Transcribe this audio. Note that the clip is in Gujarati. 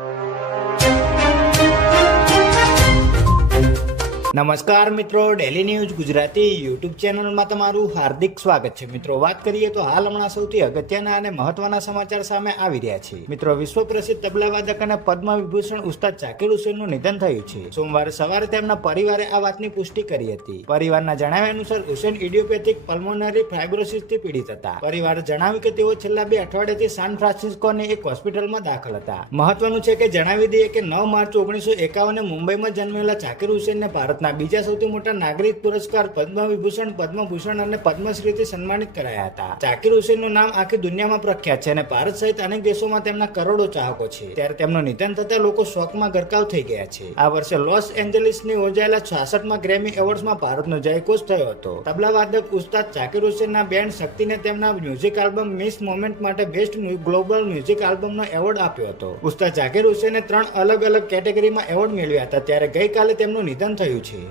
you. નમસ્કાર મિત્રો ડેલી ન્યૂઝ ગુજરાતી યુટ્યુબ ચેનલમાં તમારું હાર્દિક સ્વાગત છે. મિત્રો, વાત કરીએ તો હાલ હમણાં સૌથી અગત્યના અને મહત્વના સમાચાર સામે આવી રહ્યા છે. મિત્રો, વિશ્વ પ્રસિદ્ધ તબલાવાદક અને પદ્મ વિભૂષણ ઉસ્તાદ જાકીર હુસેનનું નિધન થયું છે. સોમવારે સવારે તેમના પરિવારે આ વાતની પુષ્ટિ કરી હતી. પરિવારના જણાવ્યા અનુસાર, હુસેન ઇડિયોપેથિક પલ્મોનરી ફાઇબ્રોસિસથી પીડિત હતા. પરિવારે જણાવ્યું કે તેઓ છેલ્લા બે અઠવાડિયાથી સાન ફ્રાન્સિસ્કોની એક હોસ્પિટલમાં દાખલ હતા. મહત્વનું છે કે જણાવી દઈએ કે નવ માર્ચ ઓગણીસો એકાવને મુંબઈમાં જન્મેલા જાકીર હુસેનને ભારતના બીજા સૌથી મોટા નાગરિક પુરસ્કાર પદ્મ વિભૂષણ પદ્મભૂષણ અને પદ્મશ્રીથી સન્માનિત કરાયા હતા. જાકીર હુસેનનું નામ આખી દુનિયામાં પ્રખ્યાત છે અને ભારત સહિત અનેક દેશોમાં તેમના કરોડો ચાહકો છે. ત્યારે તેમનું નિધન થતા લોકો શોકમાં ગરકાવ થઈ ગયા છે. આ વર્ષે લોસ એન્જલિસની યોજાયેલા છાસઠમાં ગ્રેમી એવોર્ડ્સમાં ભારતનો જયઘોષ થયો હતો. તબલાવાદક ઉસ્તાદ જાકીર હુસેનના બેન્ડ શક્તિને તેમના મ્યુઝિક આલ્બમ મિસ મોમેન્ટ માટે બેસ્ટ ગ્લોબલ મ્યુઝિક આલ્બમનો એવોર્ડ આપ્યો હતો. ઉસ્તાદ જાકીર હુસેને ત્રણ અલગ અલગ કેટેગરીમાં એવોર્ડ મેળવ્યા હતા. ત્યારે ગઈકાલે તેમનું નિધન થયું છે